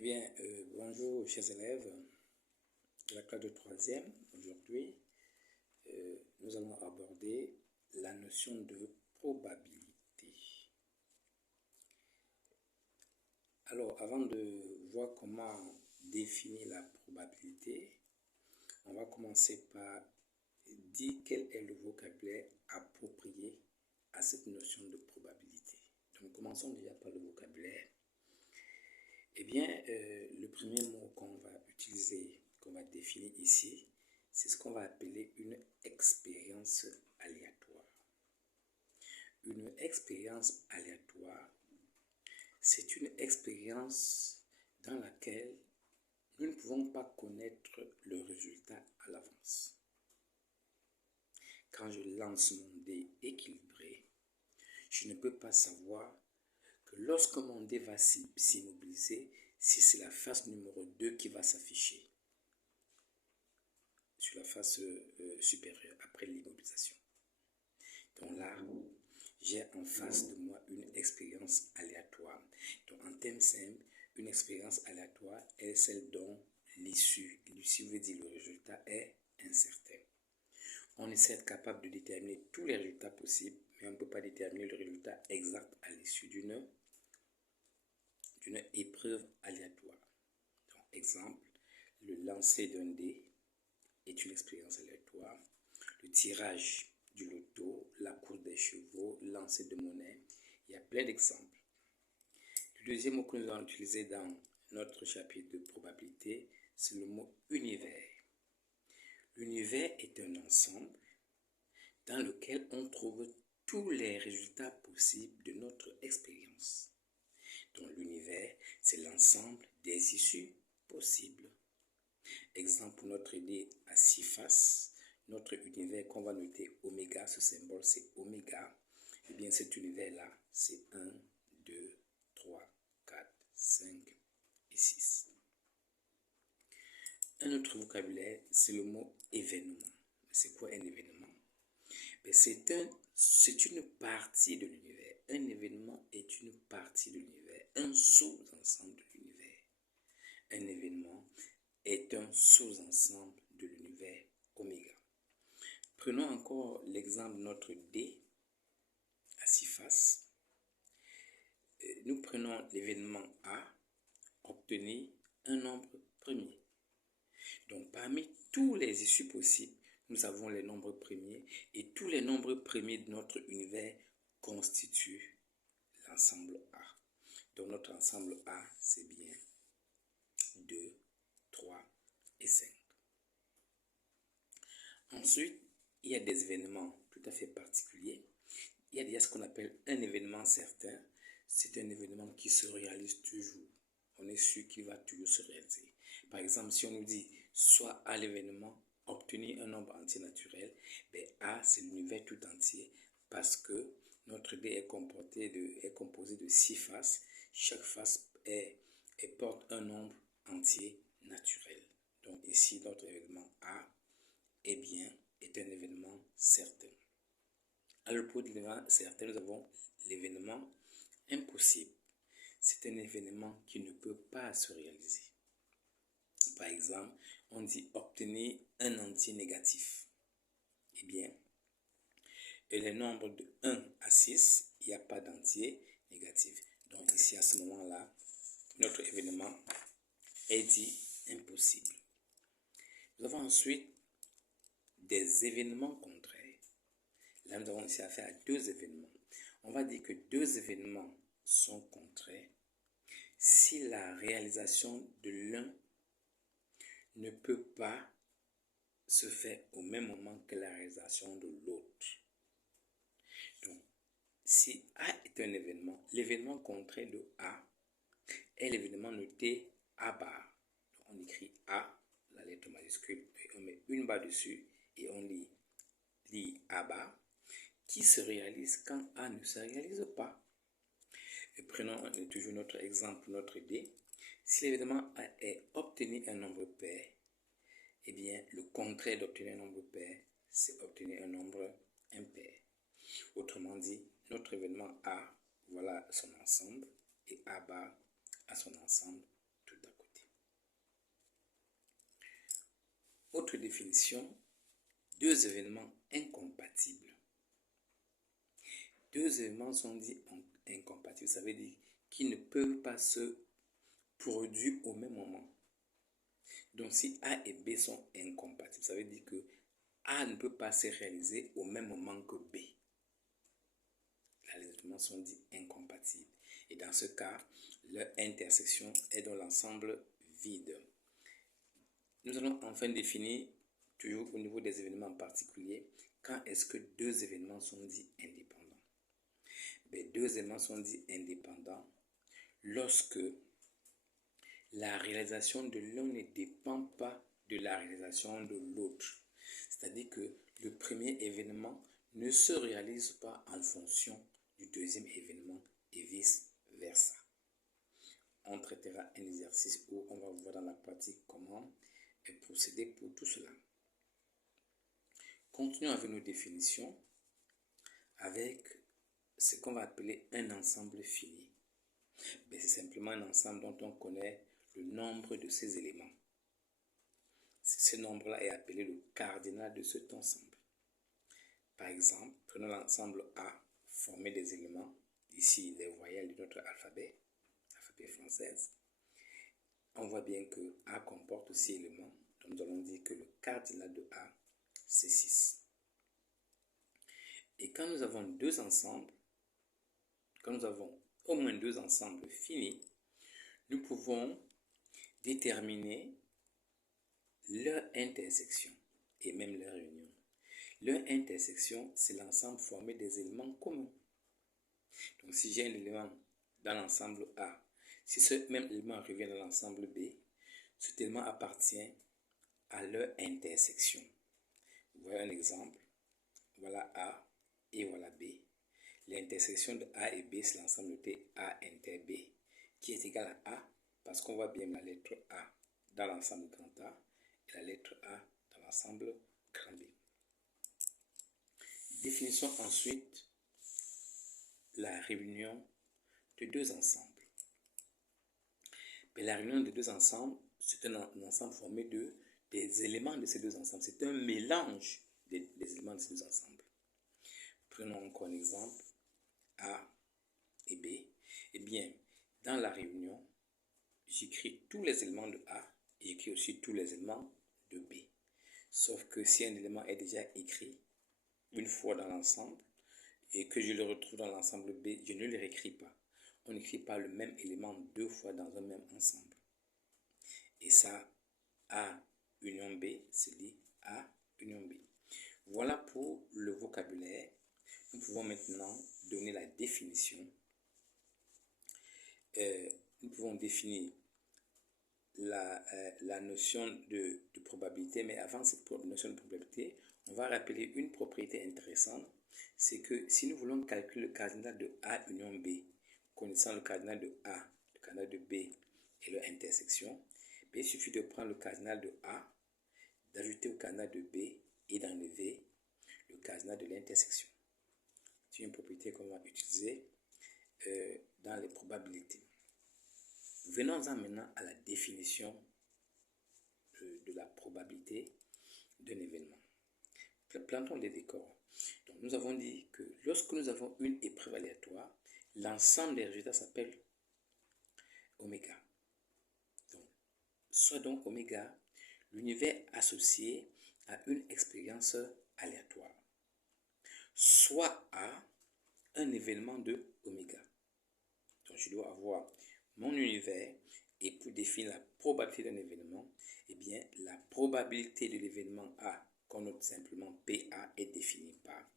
Eh bien, bonjour chers élèves de la classe de 3e. Aujourd'hui, nous allons aborder la notion de probabilité. Alors, avant de voir comment définir la probabilité, on va commencer par dire quel est le vocabulaire approprié à cette notion de probabilité. Donc, commençons déjà par le vocabulaire. Eh bien, le premier mot qu'on va utiliser, qu'on va définir ici, c'est ce qu'on va appeler une expérience aléatoire. Une expérience aléatoire, c'est une expérience dans laquelle nous ne pouvons pas connaître le résultat à l'avance. Quand je lance mon dé équilibré, je ne peux pas savoir que lorsque mon dé va s'immobiliser, si c'est la face numéro 2 qui va s'afficher sur la face supérieure après l'immobilisation. Donc là, j'ai en face de moi une expérience aléatoire. Donc en termes simples, une expérience aléatoire est celle dont l'issue veut dire le résultat est incertain. On est certes capable de déterminer tous les résultats possibles, mais on ne peut pas déterminer le résultat exact à l'issue d'une épreuve aléatoire. Donc, exemple, le lancer d'un dé est une expérience aléatoire. Le tirage du loto, la course des chevaux, le lancer de monnaie, il y a plein d'exemples. Le deuxième mot que nous allons utiliser dans notre chapitre de probabilité, c'est le mot univers. L'univers est un ensemble dans lequel on trouve tous les résultats possibles de notre expérience. Donc l'univers, c'est l'ensemble des issues possibles. Exemple, notre dé à 6 faces, notre univers qu'on va noter oméga, ce symbole c'est oméga. Et bien cet univers-là, c'est 1, 2, 3, 4, 5 et 6. Un autre vocabulaire, c'est le mot événement. C'est quoi un événement? C'est une partie de l'univers. Un événement est une partie de l'univers, un sous-ensemble de l'univers. Un événement est un sous-ensemble de l'univers oméga. Prenons encore l'exemple de notre dé à 6 faces. Nous prenons l'événement A, obtenir un nombre premier. Donc parmi tous les issues possibles, nous avons les nombres premiers et tous les nombres premiers de notre univers constituent l'ensemble A. Donc notre ensemble A, c'est bien 2, 3 et 5. Ensuite, il y a des événements tout à fait particuliers. Il y a ce qu'on appelle un événement certain. C'est un événement qui se réalise toujours. On est sûr qu'il va toujours se réaliser. Par exemple, si on nous dit soit à l'événement, obtenir un nombre entier naturel, A, c'est l'univers tout entier parce que notre dé est composé de 6 faces. Chaque face porte un nombre entier naturel. Donc ici, notre événement A est un événement certain. À l'opposé de l'événement certain, nous avons l'événement impossible. C'est un événement qui ne peut pas se réaliser. Par exemple, on dit obtenir un entier négatif. Eh bien, les nombres de 1 à 6, il n'y a pas d'entier négatif. Donc ici, à ce moment-là, notre événement est dit impossible. Nous avons ensuite des événements contraires. Là, nous avons ici affaire à deux événements. On va dire que deux événements sont contraires si la réalisation de l'un ne peut pas se faire au même moment que la réalisation de l'autre. Donc, si A est un événement, l'événement contraire de A est l'événement noté A bar. Donc, on écrit A, la lettre majuscule, et on met une barre dessus et on lit A bar, qui se réalise quand A ne se réalise pas. Et prenons toujours notre exemple, notre dé. Si l'événement A est obtenir un nombre pair, eh bien, le contraire d'obtenir un nombre pair, c'est obtenir un nombre impair. Autrement dit, notre événement A, voilà son ensemble, et A bar a son ensemble tout à côté. Autre définition, deux événements incompatibles. Deux événements sont dits incompatibles, ça veut dire qu'ils ne peuvent pas se produire au même moment. Donc si A et B sont incompatibles, ça veut dire que A ne peut pas se réaliser au même moment que B. Là, les événements sont dits incompatibles. Et dans ce cas, leur intersection est dans l'ensemble vide. Nous allons enfin définir, toujours au niveau des événements particuliers, quand est-ce que deux événements sont dits indépendants. Deux événements sont dits indépendants lorsque la réalisation de l'un ne dépend pas de la réalisation de l'autre. C'est-à-dire que le premier événement ne se réalise pas en fonction du deuxième événement et vice-versa. On traitera un exercice où on va voir dans la pratique comment procéder pour tout cela. Continuons avec nos définitions avec ce qu'on va appeler un ensemble fini. C'est simplement un ensemble dont on connaît le nombre de ces éléments. Ce nombre-là est appelé le cardinal de cet ensemble. Par exemple, prenons l'ensemble A formé des éléments, ici les voyelles de notre alphabet français. On voit bien que A comporte 6 éléments, donc nous allons dire que le cardinal de A, c'est 6. Et quand nous avons deux ensembles, quand nous avons au moins deux ensembles finis, nous pouvons déterminer leur intersection et même leur union. Leur intersection, c'est l'ensemble formé des éléments communs. Donc si j'ai un élément dans l'ensemble A, si ce même élément revient dans l'ensemble B, cet élément appartient à leur intersection. Vous voyez un exemple, voilà A et voilà B. L'intersection de A et B, c'est l'ensemble de A inter B, qui est égal à A, parce qu'on voit bien la lettre A dans l'ensemble grand A et la lettre A dans l'ensemble grand B. Définissons ensuite la réunion de deux ensembles. La réunion de deux ensembles, c'est un ensemble formé des éléments de ces deux ensembles. C'est un mélange des éléments de ces deux ensembles. Prenons encore un exemple, A et B. Eh bien, dans la réunion, j'écris tous les éléments de A et j'écris aussi tous les éléments de B. Sauf que si un élément est déjà écrit une fois dans l'ensemble et que je le retrouve dans l'ensemble B, je ne le réécris pas. On n'écrit pas le même élément deux fois dans un même ensemble. Et ça, A union B, c'est dit A union B. Voilà pour le vocabulaire. Nous pouvons maintenant donner la définition. Nous pouvons définir la notion de probabilité, mais avant cette notion de probabilité, on va rappeler une propriété intéressante, c'est que si nous voulons calculer le cardinal de A union B, connaissant le cardinal de A, le cardinal de B et leur intersection, il suffit de prendre le cardinal de A, d'ajouter au cardinal de B et d'enlever le cardinal de l'intersection. C'est une propriété qu'on va utiliser dans les probabilités. Venons-en maintenant à la définition de la probabilité d'un événement. Plantons les décors. Donc, nous avons dit que lorsque nous avons une épreuve aléatoire, l'ensemble des résultats s'appelle oméga. Donc, soit donc oméga l'univers associé à une expérience aléatoire, soit à un événement de oméga. Donc, je dois avoir mon univers et pour définir la probabilité d'un événement, eh bien, la probabilité de l'événement A, qu'on note simplement PA, est définie par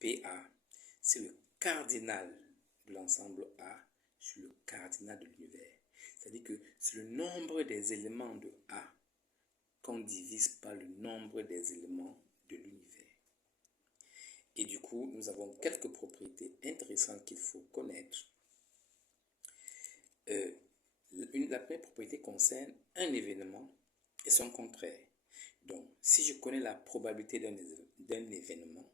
PA, c'est le cardinal de l'ensemble A sur le cardinal de l'univers. C'est-à-dire que c'est le nombre des éléments de A qu'on divise par le nombre des éléments de l'univers. Et du coup, nous avons quelques propriétés intéressantes qu'il faut connaître. La première propriété concerne un événement et son contraire. Donc, si je connais la probabilité d'un événement,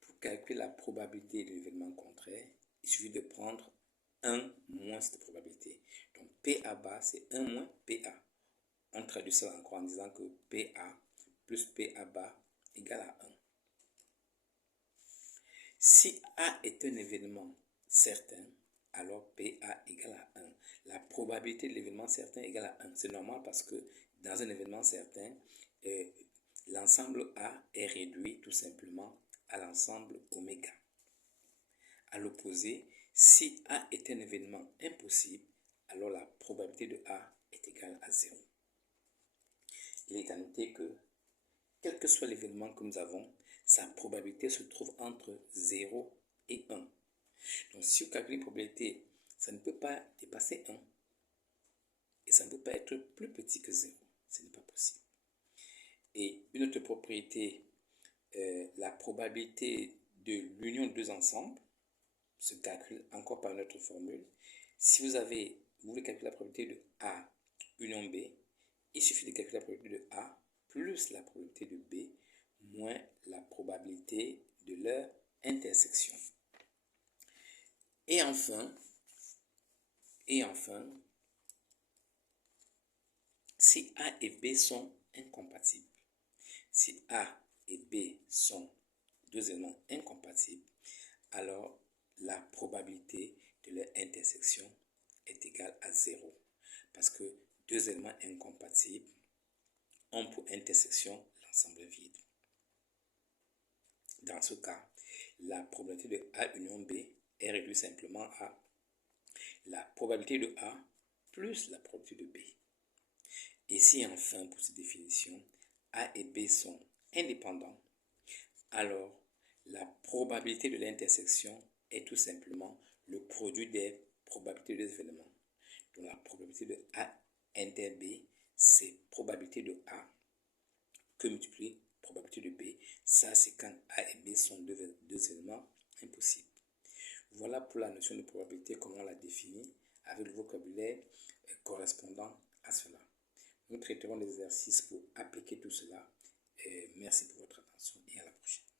pour calculer la probabilité de l'événement contraire, il suffit de prendre 1 moins cette probabilité. Donc, PA bas, c'est 1 moins PA. On traduit ça encore en disant que PA plus PA bas égale à 1. Si A est un événement certain, alors PA égale à 1. La probabilité de l'événement certain égale à 1. C'est normal parce que dans un événement certain, l'ensemble A est réduit tout simplement à l'ensemble oméga. À l'opposé, si A est un événement impossible, alors la probabilité de A est égale à 0. Il est à noter que, quel que soit l'événement que nous avons, sa probabilité se trouve entre 0 et 1. Donc si vous calculez une probabilité, ça ne peut pas dépasser 1 et ça ne peut pas être plus petit que 0. Ce n'est pas possible. Et une autre propriété, la probabilité de l'union de deux ensembles se calcule encore par notre formule. Si vous voulez calculer la probabilité de A union B, il suffit de calculer la probabilité de A plus la probabilité de B moins la probabilité de leur intersection. Et enfin, si A et B sont incompatibles, si A et B sont deux éléments incompatibles, alors la probabilité de leur intersection est égale à 0. Parce que deux éléments incompatibles ont pour intersection l'ensemble vide. Dans ce cas, la probabilité de A union B est réduite simplement à la probabilité de A plus la probabilité de B. Et si enfin, pour cette définition, A et B sont indépendants, alors la probabilité de l'intersection est tout simplement le produit des probabilités des événements. Donc la probabilité de A inter B, c'est probabilité de A que multiplié probabilité de B. Ça, c'est quand A et B sont deux éléments impossibles. Voilà pour la notion de probabilité, comment on la définit avec le vocabulaire correspondant à cela. Nous traiterons des exercices pour appliquer tout cela. Merci pour votre attention et à la prochaine.